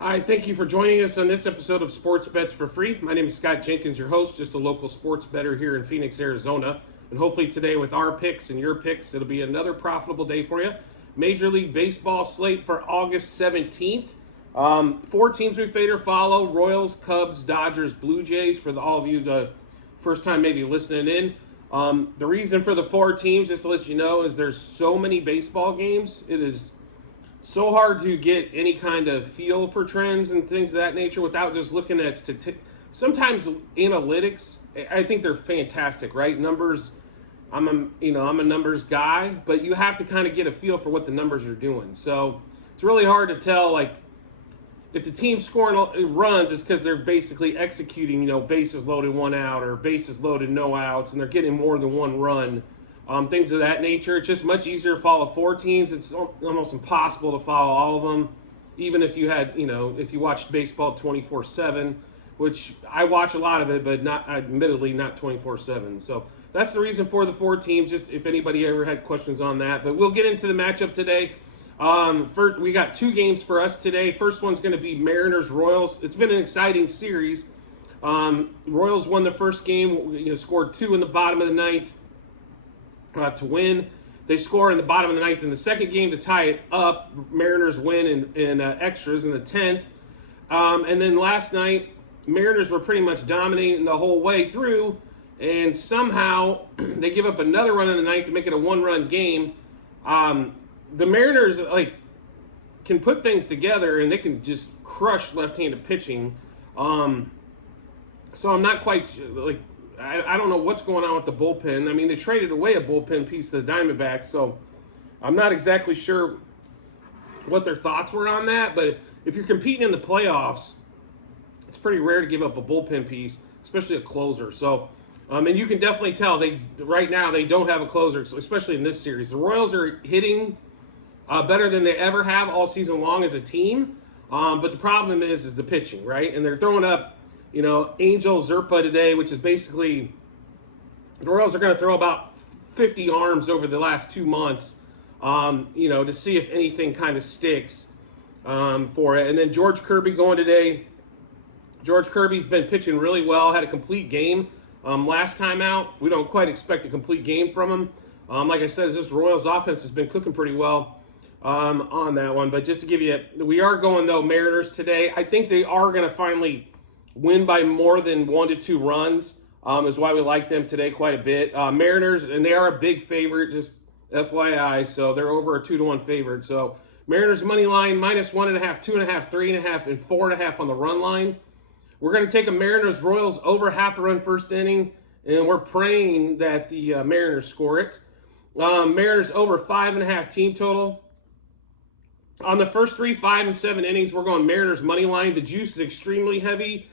Hi, thank you for joining us on this episode of Sports Bets for Free. My name is Scott Jenkins, your host, just a local sports bettor here in Phoenix, Arizona. And hopefully today with our picks and your picks, it'll be another profitable day for you. Major League Baseball slate for August 17th. Four teams we fade or follow: Royals, Cubs, Dodgers, Blue Jays, for all of you the first time maybe listening in. The reason for the four teams, just to let you know, is there's so many baseball games. It is so hard to get any kind of feel for trends and things of that nature without just looking at statistics. Sometimes analytics, I think they're fantastic, right? Numbers, I'm a numbers guy, but you have to kind of get a feel for what the numbers are doing. So it's really hard to tell, like, if the team's scoring runs, it's because they're basically executing, bases loaded, one out, or bases loaded, no outs, and they're getting more than one run. Things of that nature. It's just much easier to follow four teams. It's almost impossible to follow all of them, even if you had, if you watched baseball 24/7, which I watch a lot of it, but admittedly not 24/7. So that's the reason for the four teams, just if anybody ever had questions on that. But we'll get into the matchup today. First, we got two games for us today. First one's going to be Mariners-Royals. It's been an exciting series. Royals won the first game, scored 2 in the bottom of the ninth. To win. They score in the bottom of the ninth in the second game to tie it up. Mariners win in extras in the 10th. And then last night, Mariners were pretty much dominating the whole way through, and somehow they give up another run in the ninth to make it a one-run game. The Mariners can put things together, and they can just crush left-handed pitching. So I'm not quite I don't know what's going on with the bullpen. I mean, they traded away a bullpen piece to the Diamondbacks, so I'm not exactly sure what their thoughts were on that. But if you're competing in the playoffs, it's pretty rare to give up a bullpen piece, especially a closer. So, and you can definitely tell right now they don't have a closer, especially in this series. The Royals are hitting better than they ever have all season long as a team, but the problem is the pitching, right? And they're throwing up Angel Zerpa today, which is basically the Royals are going to throw about 50 arms over the last 2 months, to see if anything kind of sticks for it. And then George Kirby going today. George Kirby's been pitching really well, had a complete game last time out. We don't quite expect a complete game from him. Like I said, this Royals offense has been cooking pretty well on that one. But just to give you, we are going, though, Mariners today. I think they are going to finally win by more than 1 to 2 runs, is why we like them today quite a bit. Mariners, and they are a big favorite, just FYI, so they're over a 2-1 favorite. So Mariners money line, -1.5, 2.5, 3.5, and 4.5 on the run line. We're going to take a Mariners-Royals over half a run first inning, and we're praying that the Mariners score it. Mariners over 5.5 team total. On the first 3, 5, and 7 innings, we're going Mariners money line. The juice is extremely heavy,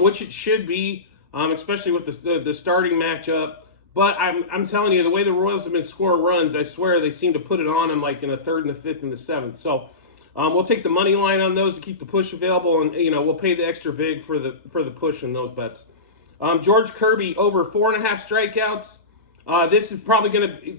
which it should be, especially with the starting matchup. But I'm telling you, the way the Royals have been scoring runs, I swear they seem to put it on them like in the 3rd and the 5th and the 7th. So we'll take the money line on those to keep the push available, and we'll pay the extra vig for the push in those bets. George Kirby over 4.5 strikeouts. This is probably going to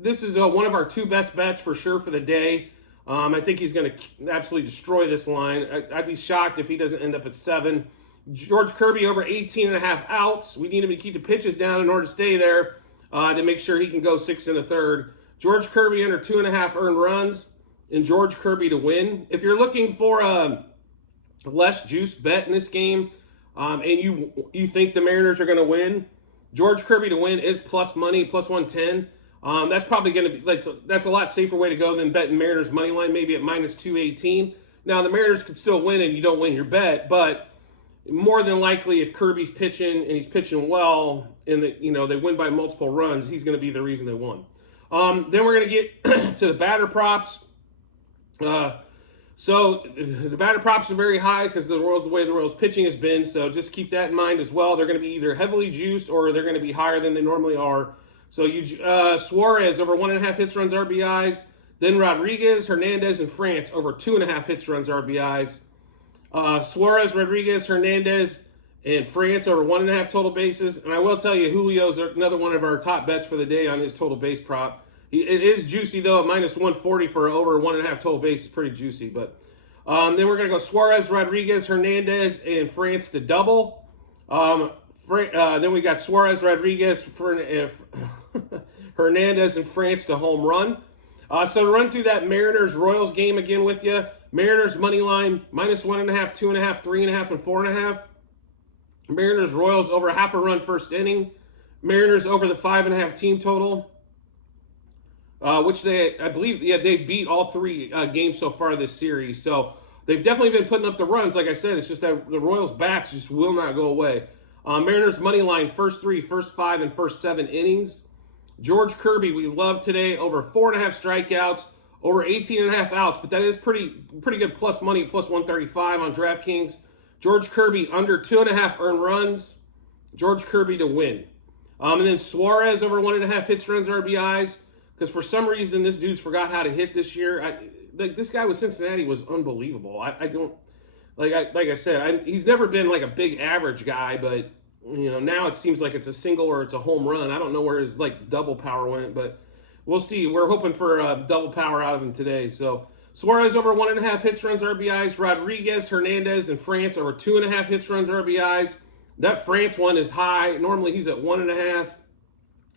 this is one of our 2 best bets for sure for the day. I think he's going to absolutely destroy this line. I'd be shocked if he doesn't end up at 7. George Kirby over 18.5 outs. We need him to keep the pitches down in order to stay there to make sure he can go 6 1/3. George Kirby under 2.5 earned runs, and George Kirby to win. If you're looking for a less juice bet in this game, and you think the Mariners are going to win, George Kirby to win is plus money, plus 110. That's probably going to be that's a lot safer way to go than betting Mariners money line, maybe at -218. Now the Mariners could still win and you don't win your bet, but more than likely, if Kirby's pitching and he's pitching well, and they win by multiple runs, he's going to be the reason they won. Then we're going to get to the batter props. So the batter props are very high because the way the Royals pitching has been. So just keep that in mind as well. They're going to be either heavily juiced or they're going to be higher than they normally are. So Suarez over 1.5 hits, runs, RBIs. Then Rodriguez, Hernandez, and France over 2.5 hits, runs, RBIs. Suarez, Rodriguez, Hernandez, and France over 1.5 total bases. And I will tell you, Julio's another one of our top bets for the day on his total base prop. It is juicy, though, at -140 for over 1.5 total base. It's pretty juicy. But Then we're going to go Suarez, Rodriguez, Hernandez, and France to double. Then we got Suarez, Rodriguez, Hernandez, and France to home run. So to run through that Mariners-Royals game again with you, Mariners money line, -1.5, 2.5, 3.5, and 4.5. Mariners-Royals over half a run first inning. Mariners over the 5.5 team total, which I believe, they've beat all 3 games so far this series. So they've definitely been putting up the runs. Like I said, it's just that the Royals' bats just will not go away. Mariners money line, first 3, first 5, and first 7 innings. George Kirby, we love today, over 4.5 strikeouts, over 18.5 outs, but that is pretty good plus money, plus 135 on DraftKings. George Kirby under 2.5 earned runs. George Kirby to win. And then Suarez over 1.5 hits, runs, RBIs, because for some reason this dude's forgot how to hit this year. This guy with Cincinnati was unbelievable. I don't like I said, he's never been like a big average guy, but now it seems like it's a single or it's a home run. I don't know where his double power went, but we'll see. We're hoping for double power out of him today. So Suarez over 1.5 hits, runs, RBIs. Rodriguez, Hernandez, and France over 2.5 hits, runs, RBIs. That France one is high. Normally he's at 1.5,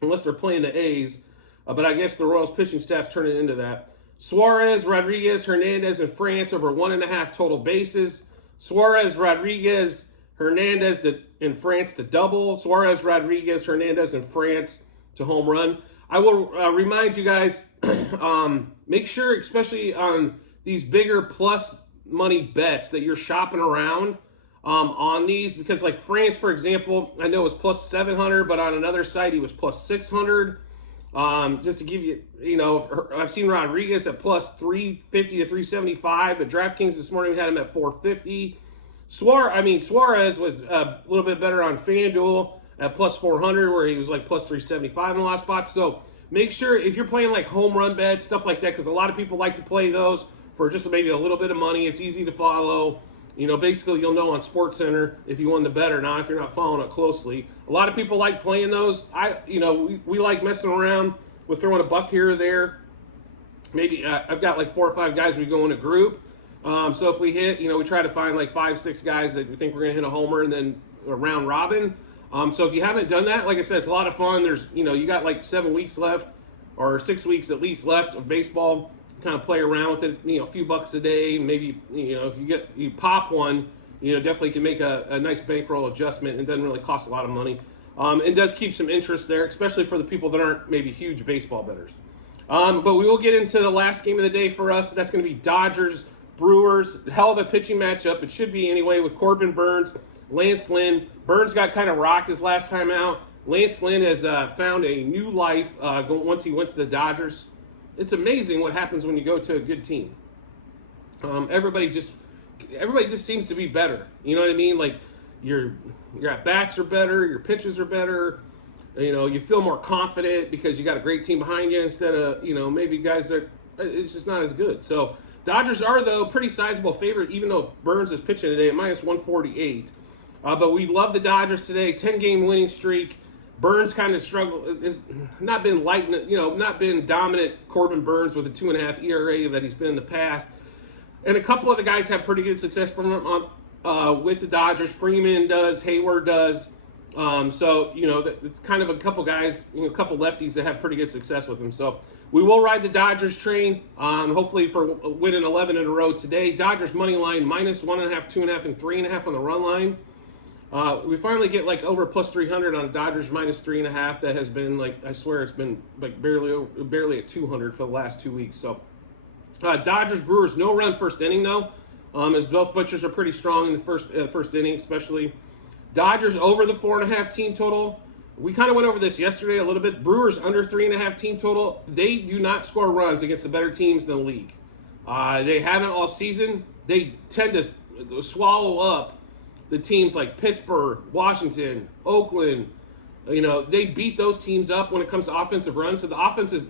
unless they're playing the A's. But I guess the Royals pitching staff's turning into that. Suarez, Rodriguez, Hernandez, and France over 1.5 total bases. Suarez, Rodriguez, Hernandez and France to double. Suarez, Rodriguez, Hernandez, and France to home run. I will remind you guys, make sure, especially on these bigger plus money bets, that you're shopping around on these, because like France, for example, I know it was plus 700, but on another site he was plus 600. Just to give you, I've seen Rodriguez at plus 350 to 375, but DraftKings this morning had him at 450. Suarez was a little bit better on FanDuel at plus 400, where he was like plus 375 in the last spot. So make sure if you're playing like home run bets, stuff like that, because a lot of people like to play those for just maybe a little bit of money. It's easy to follow. Basically you'll know on SportsCenter if you won the bet or not if you're not following it closely. A lot of people like playing those. We like messing around with throwing a buck here or there. Maybe I've got like 4 or 5 guys we go in a group. So if we hit, we try to find like 5, 6 guys that we think we're going to hit a homer, and then a round robin. So if you haven't done that, like I said, it's a lot of fun. There's, you got like 7 weeks left, or 6 weeks at least left of baseball. Kind of play around with it, a few bucks a day. Maybe, if you pop one, definitely can make a nice bankroll adjustment. It doesn't really cost a lot of money. It does keep some interest there, especially for the people that aren't maybe huge baseball bettors. But we will get into the last game of the day for us. That's going to be Dodgers Brewers. Hell of a pitching matchup. It should be anyway, with Corbin Burnes, Lance Lynn. Burnes got kind of rocked his last time out. Lance Lynn has found a new life once he went to the Dodgers. It's amazing what happens when you go to a good team. Everybody just seems to be better. You know what I mean? Like your at-bats are better, your pitches are better. You feel more confident because you got a great team behind you, instead of maybe guys that it's just not as good. So Dodgers are, though, pretty sizable favorite, even though Burnes is pitching today at -148. But we love the Dodgers today. 10-game winning streak. Burnes kind of struggled, has not been not been dominant Corbin Burnes with a 2.5 ERA that he's been in the past. And a couple of the guys have pretty good success from him with the Dodgers. Freeman does, Hayward does. So it's kind of a couple guys, a couple lefties that have pretty good success with him. So we will ride the Dodgers train, hopefully for winning 11 in a row today. Dodgers money line -1.5, 2.5, and 3.5 on the run line. We finally get like over plus 300 on Dodgers -3.5. That has been I swear it's been like barely at 200 for the last 2 weeks. So Dodgers Brewers, no run first inning though, as both pitchers are pretty strong in the first inning, especially. Dodgers over the 4.5 team total. We kind of went over this yesterday a little bit. Brewers under 3.5 team total. They do not score runs against the better teams in the league. They haven't all season. They tend to swallow up the teams like Pittsburgh, Washington, Oakland. They beat those teams up when it comes to offensive runs. So the offense's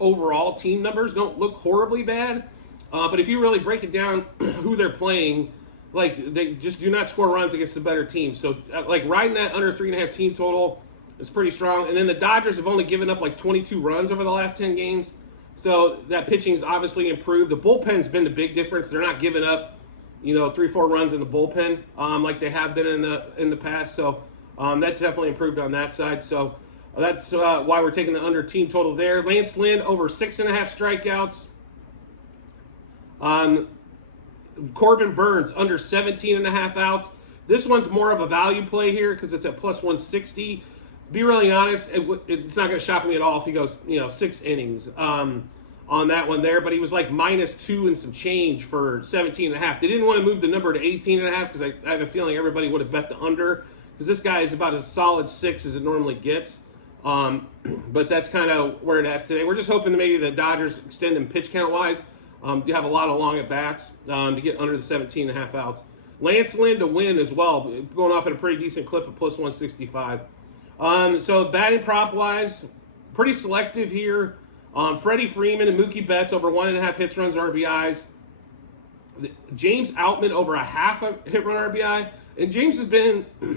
overall team numbers don't look horribly bad. But if you really break it down, who they're playing, they just do not score runs against the better teams. So riding that under 3.5 team total is pretty strong. And then the Dodgers have only given up 22 runs over the last 10 games. So that pitching's obviously improved. The bullpen's been the big difference. They're not giving up, 3-4 runs in the bullpen like they have been in the past. So that definitely improved on that side. So that's why we're taking the under team total there. Lance Lynn over 6.5 strikeouts. Corbin Burns under 17.5 outs. This one's more of a value play here because it's at plus 160. Be really honest, it's not going to shock me at all if he goes, 6 innings on that one there. But he was like -2 and some change for 17.5. They didn't want to move the number to 18.5 because I have a feeling everybody would have bet the under because this guy is about as solid 6 as it normally gets. But that's kind of where it is today. We're just hoping that maybe the Dodgers extend in pitch count wise. You have a lot of long at bats to get under the 17.5 outs. Lance Lynn to win as well, going off at a pretty decent clip of plus 165. So batting prop wise, pretty selective here. Freddie Freeman and Mookie Betts over 1.5 hits, runs, RBIs. James Outman over a half a hit, run, RBI. And James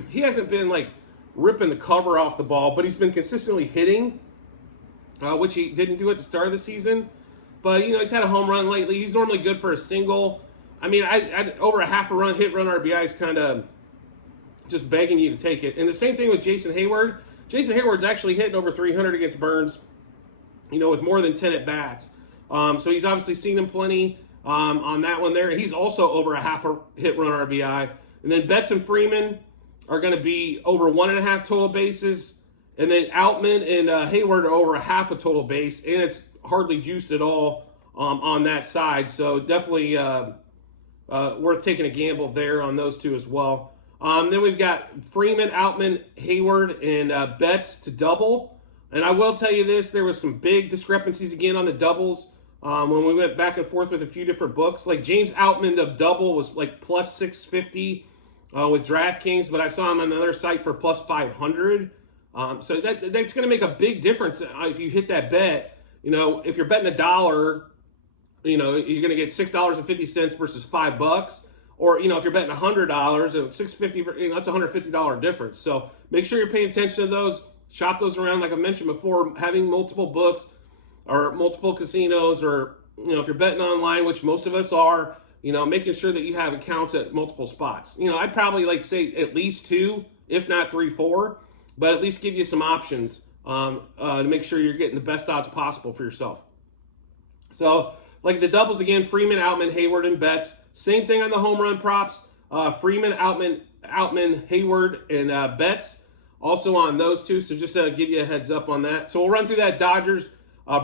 he hasn't been like ripping the cover off the ball, but he's been consistently hitting, which he didn't do at the start of the season. But, he's had a home run lately. He's normally good for a single. I mean, over a half a run, hit, run, RBI is kind of just begging you to take it. And the same thing with Jason Hayward. Jason Hayward's actually hitting over 300 against Burns, with more than 10 at-bats. So he's obviously seen him plenty on that one there. And he's also over a half a hit, run, RBI. And then Betts and Freeman are going to be over 1.5 total bases. And then Outman and Hayward are over a half a total base. And it's hardly juiced at all on that side. So definitely worth taking a gamble there on those two as well. Then we've got Freeman, Outman, Hayward, and Betts to double. And I will tell you this, there was some big discrepancies again on the doubles when we went back and forth with a few different books. Like James Outman, the double was like plus 650 with DraftKings, but I saw him on another site for plus 500. So that's going to make a big difference if you hit that bet. If you're betting $1, you're going to get $6.50 versus $5. Or, if you're betting $100 and $6.50, that's a $150 difference. So make sure you're paying attention to those. Shop those around, like I mentioned before, having multiple books or multiple casinos, or, if you're betting online, which most of us are, making sure that you have accounts at multiple spots. I'd probably say at least 2, if not 3, 4, but at least give you some options to make sure you're getting the best odds possible for yourself. So, like the doubles again, Freeman, Outman, Hayward, and Betts. Same thing on the home run props. Freeman, Outman, Hayward, and Betts. Also on those two, so just to give you a heads up on that. So we'll run through that Dodgers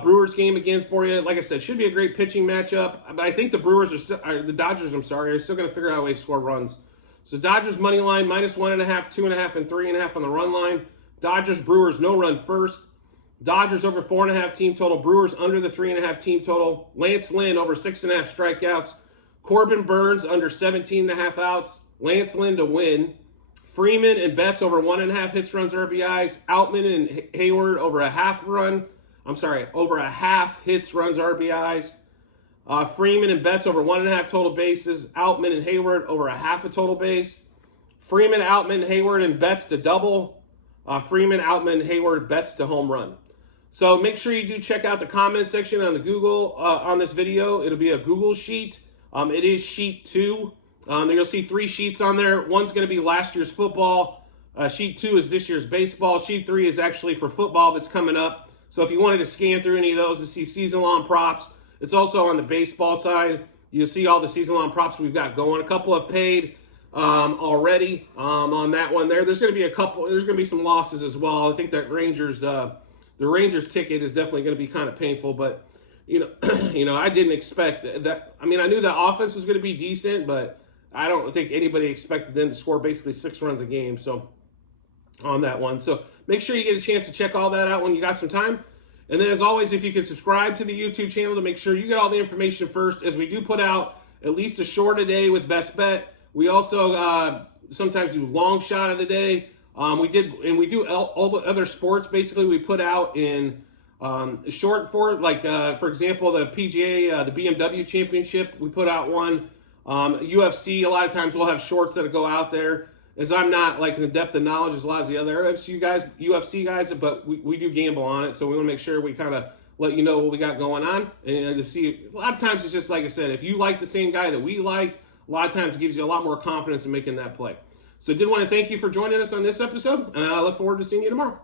Brewers game again for you. Like I said, should be a great pitching matchup. But I think the Dodgers are still going to figure out a way to score runs. So Dodgers money line minus 1.5, 2.5, and 3.5 on the run line. Dodgers Brewers no run first. Dodgers over 4.5 team total. Brewers under the 3.5 team total. Lance Lynn over 6.5 strikeouts. Corbin Burns under 17.5 outs. Lance Lynn to win. Freeman and Betts over 1.5 hits, runs, RBIs. Outman and Hayward over a half hits, runs, RBIs. Freeman and Betts over 1.5 total bases. Outman and Hayward over a half a total base. Freeman, Outman, Hayward, and Betts to double. Freeman, Outman, Hayward, Betts to home run. So make sure you do check out the comment section on the Google on this video. It'll be a Google sheet. It is sheet 2. You'll see 3 sheets on there. One's going to be last year's football. Sheet 2 is this year's baseball. Sheet 3 is actually for football that's coming up. So if you wanted to scan through any of those to see season-long props, it's also on the baseball side. You'll see all the season-long props we've got going. A couple have paid already on that one there. There's going to be some losses as well. I think that the Rangers ticket is definitely going to be kind of painful, but I didn't expect that. I mean, I knew the offense was going to be decent, but I don't think anybody expected them to score basically 6 runs a game. So on that one. So make sure you get a chance to check all that out when you got some time. And then as always, if you can subscribe to the YouTube channel to make sure you get all the information first, as we do put out at least a short a day with Best Bet. We also sometimes do long shot of the day. We do all the other sports. Basically, we put out in short for, like, for example, the PGA, the BMW Championship. We put out one. UFC, a lot of times we'll have shorts that go out there. As I'm not like in the depth of knowledge as a lot of the other UFC guys, but we do gamble on it, so we want to make sure we kind of let you know what we got going on, and to see, a lot of times it's just like I said, if you like the same guy that we like, a lot of times it gives you a lot more confidence in making that play. So I did want to thank you for joining us on this episode, and I look forward to seeing you tomorrow.